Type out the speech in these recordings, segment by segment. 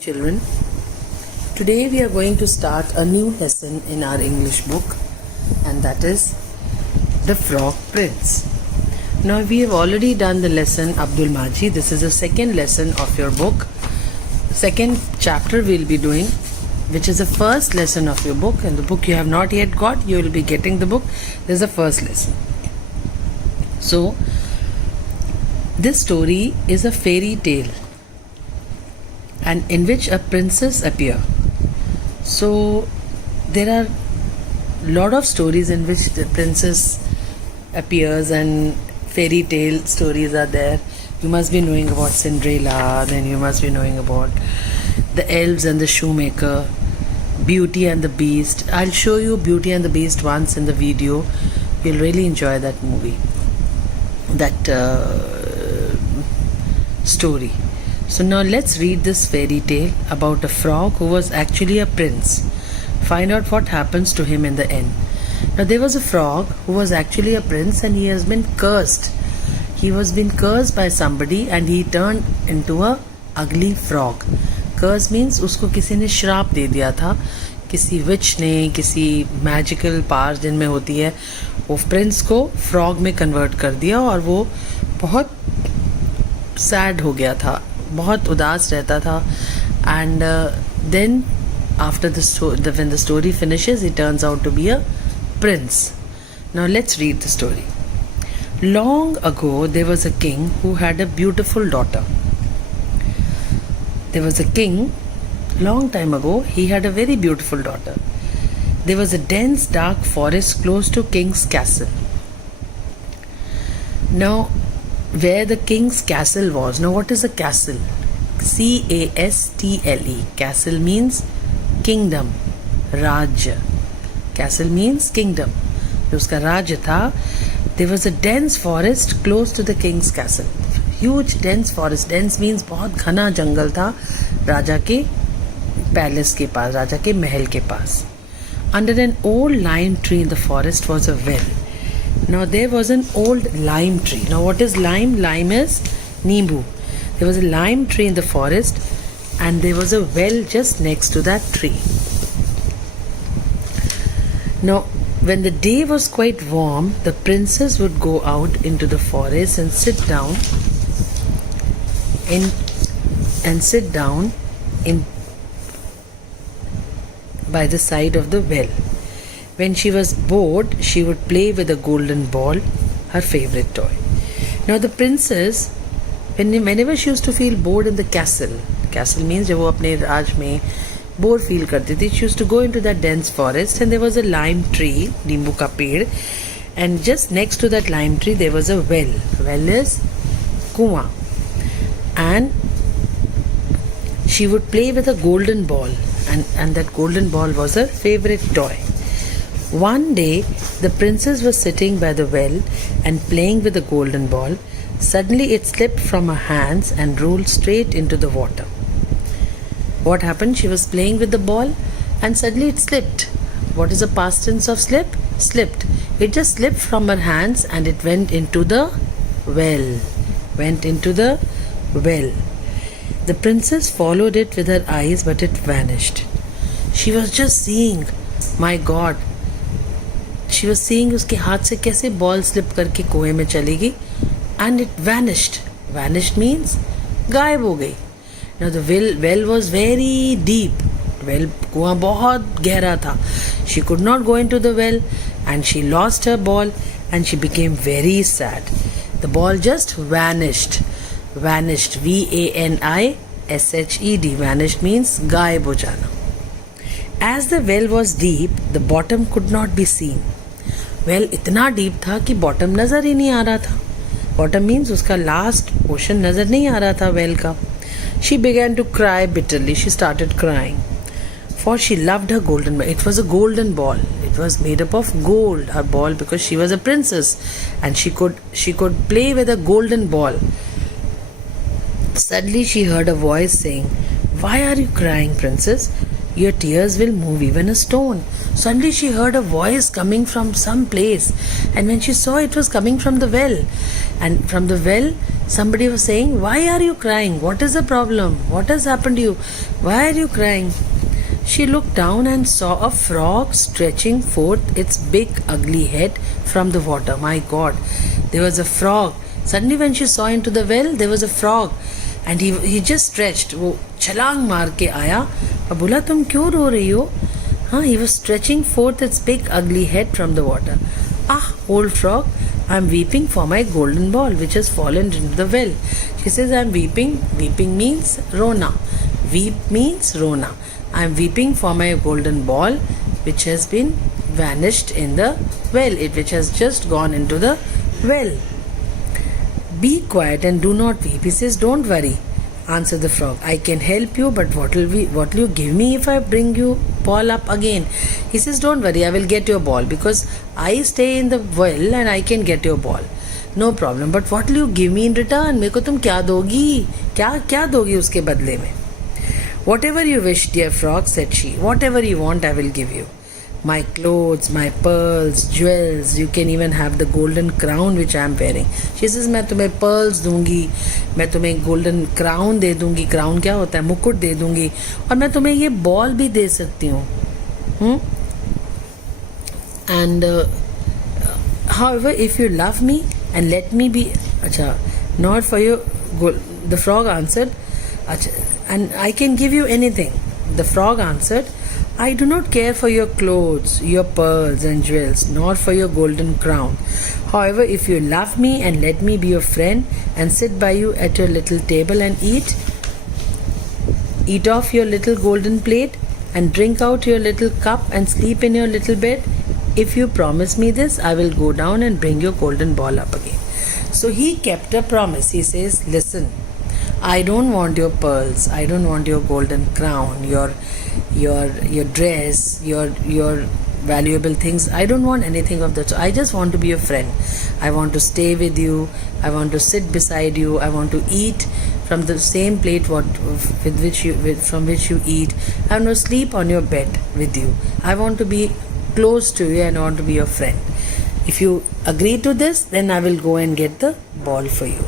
Children, today we are going to start a new lesson in our English book, and that is The Frog Prince. Now we have already done the lesson Abdul Maji. This is the second lesson of your book. Second chapter we'll be doing, which is the first lesson of your book, and the book you have not yet got, you will be getting the book. This is the first lesson. So this story is a fairy tale, and in which a princess appear. So there are lot of stories in which the princess appears, and fairy tale stories are there. You must be knowing about Cinderella, then you must be knowing about the elves and the shoemaker, Beauty and the Beast. I'll show you Beauty and the Beast once in the video. You'll really enjoy that movie, that story. So now let's read this fairy tale about a frog who was actually a prince. Find out what happens to him in the end. Now there was a frog who was actually a prince, and he has been cursed. He was been cursed by somebody, and he turned into a ugly frog. Curse means उसको किसी ने श्राप दे दिया था, किसी विच ने, किसी magical power जिनमें होती है, वो प्रिंस को फ्रॉग में कन्वर्ट कर दिया, और वो बहुत सैड हो गया था, बहुत उदास रहता था. And then after when the story finishes, he turns out to be a prince. Now let's read the story. Long ago there was a king who had a beautiful daughter. There was a king, long time ago, he had a very beautiful daughter. There was a dense dark forest close to king's castle. Now where the king's castle was. Now what is a castle? C-A-S-T-L-E. Castle means kingdom, Rajya. Castle means kingdom. जो उसका राज्य था, there was a dense forest close to the king's castle. Huge dense forest. Dense means बहुत घना जंगल था राजा के palace के पास, राजा के महल के पास. Under an old lime tree in the forest was a well. Now there was an old lime tree. Now what is lime? Lime is Nimbu. There was a lime tree in the forest, and there was a well just next to that tree. Now when the day was quite warm, the princess would go out into the forest and sit down in by the side of the well. When she was bored, she would play with a golden ball, her favorite toy. Now the princess, whenever she used to feel bored in the castle means जब वो अपने राज में bore feel करती थी, she used to go into that dense forest, and there was a lime tree, नींबू का पेड़, and just next to that lime tree there was a well. Well is कुआं, and she would play with a golden ball, and that golden ball was her favorite toy. One day, the princess was sitting by the well and playing with the golden ball. Suddenly, it slipped from her hands and rolled straight into the water. What happened? She was playing with the ball, and suddenly it slipped. What is the past tense of slip? Slipped. It just slipped from her hands, and it went into the well. Went into the well. The princess followed it with her eyes, but it vanished. She was just seeing, my God, she was seeing उसके हाथ से कैसे ball slip करके कुएं में चली गई, and it vanished. Vanished means गायब हो गई. Now the well was very deep. Well, कुआं बहुत गहरा था. She could not go into the well, and she lost her ball, and she became very sad. The ball just vanished. Vanished. V-A-N-I-S-H-E-D. Vanished means गायब हो जाना. As the well was deep, the bottom could not be seen. Well इतना deep था कि bottom नज़र ही नहीं आ रहा था. बॉटम मीन्स उसका लास्ट पोर्शन नज़र नहीं आ रहा था वेल का. She began to cry bitterly. She started crying, for she loved her golden ball. It was a golden ball. It was made up of gold, her ball, because she was a princess, and she could play with a golden ball. Suddenly she heard a voice saying, "Why are you crying, princess? Your tears will move even a stone." Suddenly she heard a voice coming from some place, and when she saw, it was coming from the well, and from the well somebody was saying, "Why are you crying? What is the problem? What has happened to you? Why are you crying?" She looked down and saw a frog stretching forth its big ugly head from the water. My God, there was a frog. Suddenly when she saw into the well, there was a frog. And he just stretched. वो छलांग मार के आया और बोला, तुम क्यों रो रही हो? हाँ, he was stretching forth its big ugly head from the water. Ah, old frog, I'm weeping for my golden ball which has fallen into the well. She says, I'm weeping. Weeping means rona. Weep means rona. I'm weeping for my golden ball which has been vanished in the well, which has just gone into the well. Be quiet and do not weep. He says, don't worry, answered the frog. I can help you, but what will you give me if I bring you ball up again? He says, don't worry, I will get your ball because I stay in the well and I can get your ball. No problem. But what will you give me in return? मेरे को तुम क्या दोगी? क्या दोगी उसके बदले में? Whatever you wish, dear frog, said she. Whatever you want, I will give you. My clothes, my pearls, jewels, you can even have the golden crown which I am wearing. She says, मैं तुम्हें pearls दूंगी, मैं तुम्हें golden crown दे दूंगी. Crown क्या होता है? मुकुट दे दूंगी. और मैं तुम्हें ये ball भी दे सकती हूँ. And however, if you love me and let me be, not for you, the frog answered, and I can give you anything. The frog answered, I do not care for your clothes, your pearls and jewels, nor for your golden crown. However, if you love me and let me be your friend and sit by you at your little table and eat off your little golden plate and drink out your little cup and sleep in your little bed, if you promise me this, I will go down and bring your golden ball up again. So he kept a promise. He says, listen, I don't want your pearls, I don't want your golden crown, your dress, your valuable things. I don't want anything of that. So I just want to be a friend. I want to stay with you. I want to sit beside you. I want to eat from the same plate from which you eat. I want to sleep on your bed with you. I want to be close to you and I want to be your friend. If you agree to this, then I will go and get the ball for you.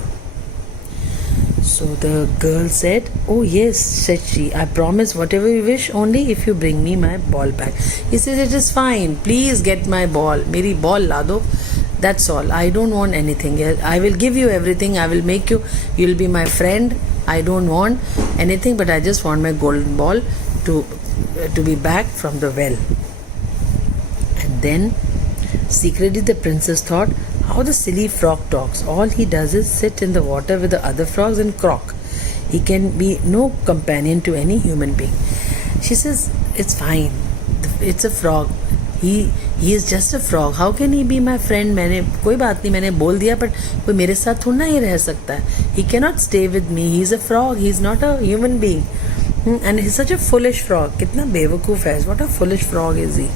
So the girl said, oh yes, said she, I promise whatever you wish, only if you bring me my ball back. He says, it is fine, please get my ball. Meri ball la do. That's all. I don't want anything else. I will give you everything. I will make you, you'll be my friend. I don't want anything, but I just want my golden ball to be back from the well. And then secretly the princess thought, how the silly frog talks. All he does is sit in the water with the other frogs and croak. He can be no companion to any human being. She says, it's fine. It's a frog. He is just a frog. How can he be my friend? कोई बात नहीं, मैंने बोल दिया, but कोई मेरे साथ थोड़ा ही रह सकता है. He cannot stay with me. He is a frog. He is not a human being. And he's such a foolish frog. कितना बेवकूफ है. What a foolish frog is he.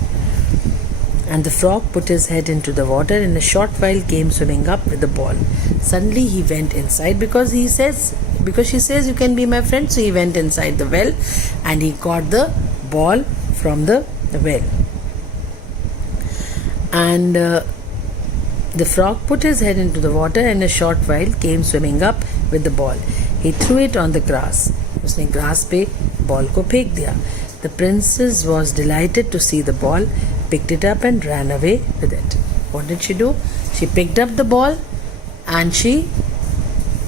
And the frog put his head into the water and in a short while came swimming up with the ball. Suddenly he went inside because she says you can be my friend. So he went inside the well and he got the ball from the well. And the frog put his head into the water and in a short while came swimming up with the ball. He threw it on the grass. उसने grass पे ball को फेंक दिया. The princess was delighted to see the ball, picked it up and ran away with it. What did she do? She picked up the ball and she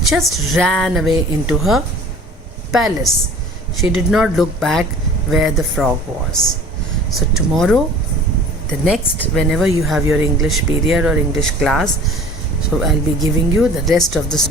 just ran away into her palace. She did not look back where the frog was. So tomorrow, whenever you have your English period or English class, so I'll be giving you the rest of this